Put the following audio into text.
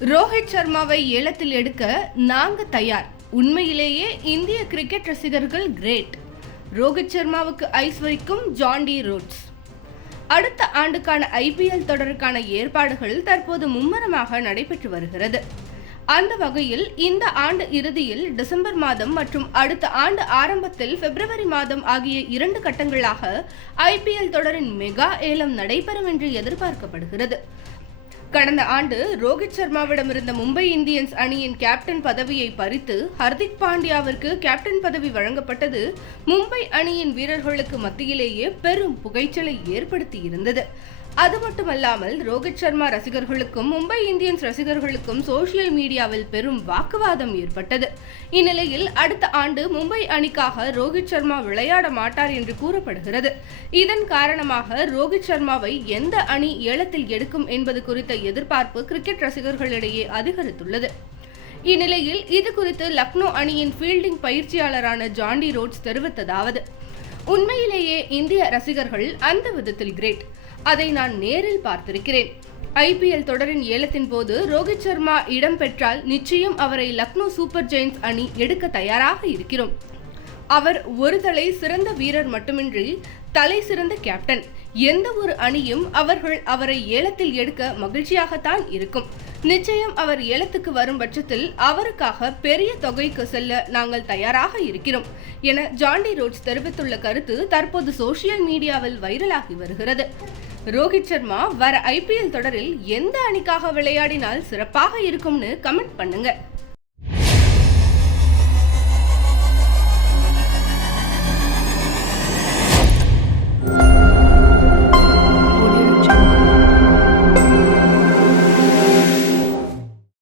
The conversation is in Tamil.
ரோஹித் சர்மாவை ஏலத்தில் எடுக்க நாங்க தயார். உண்மையிலேயே இந்திய கிரிக்கெட் ரசிகர்கள் கிரேட். ரோஹித் சர்மாவுக்கு ஐஸ் வைக்கும் ஜாண்டி ரோட்ஸ். அடுத்த ஆண்டுக்கான IPL தொடருக்கான ஏற்பாடுகள் தற்போது மும்முரமாக நடைபெற்று வருகிறது. அந்த வகையில் இந்த ஆண்டு இறுதியில் டிசம்பர் மாதம் மற்றும் அடுத்த ஆண்டு ஆரம்பத்தில் பிப்ரவரி மாதம் ஆகிய 2 கட்டங்களாக IPL தொடரின் மெகா ஏலம் நடைபெறும் என்று எதிர்பார்க்கப்படுகிறது. கடந்த ஆண்டு ரோஹித் சர்மாவிடமிருந்த மும்பை இந்தியன்ஸ் அணியின் கேப்டன் பதவியை பறித்து ஹர்திக் பாண்டியாவிற்கு கேப்டன் பதவி வழங்கப்பட்டது மும்பை அணியின் வீரர்களுக்கு மத்தியிலேயே பெரும் புகைச்சலை ஏற்படுத்தியிருந்தது. அது மட்டுமல்லாமல் ரோஹித் சர்மா ரசிகர்களுக்கும் மும்பை இந்தியன்ஸ் ரசிகர்களுக்கும் சோசியல் மீடியாவில் பெரும் வாக்குவாதம் ஏற்பட்டது. இந்நிலையில் அடுத்த ஆண்டு மும்பை அணிக்காக ரோஹித் சர்மா விளையாட மாட்டார் என்று கூறப்படுகிறது. இதன் காரணமாக ரோஹித் சர்மாவை எந்த அணி ஏலத்தில் எடுக்கும் என்பது குறித்த எதிர்பார்ப்பு கிரிக்கெட் ரசிகர்களிடையே அதிகரித்துள்ளது. இந்நிலையில் இது குறித்து லக்னோ அணியின் ஃபீல்டிங் பயிற்சியாளரான ஜாண்டி ரோட்ஸ் தெரிவித்ததாவது: உண்மையிலேயே இந்திய ரசிகர்கள் அந்த விதத்தில் கிரேட். அதை நான் நேரில் பார்த்திருக்கிறேன். IPL தொடரின் ஏலத்தின் போது ரோஹித் சர்மா இடம் பெற்றால் நிச்சயம் அவரை லக்னோ சூப்பர் ஜெயின்ஸ் அணி எடுக்க தயாராக இருக்கிறோம். அவர் ஒரு தலை சிறந்த வீரர் மட்டுமின்றி தலை சிறந்த கேப்டன். எந்த ஒரு அணியும் அவரை ஏலத்தில் எடுக்க மகிழ்ச்சியாகத்தான் இருக்கும். நிச்சயம் அவர் ஏலத்துக்கு வரும் பட்சத்தில் அவருக்காக பெரிய தொகைக்கு செல்ல நாங்கள் தயாராக இருக்கிறோம் என ஜாண்டி ரோட்ஸ் தெரிவித்துள்ள கருத்து தற்போது சோசியல் மீடியாவில் வைரலாகி வருகிறது. ரோஹித் சர்மா வர IPL தொடரில் எந்த அணிக்காக விளையாடினால் சிறப்பாக இருக்கும்னு கமெண்ட் பண்ணுங்க.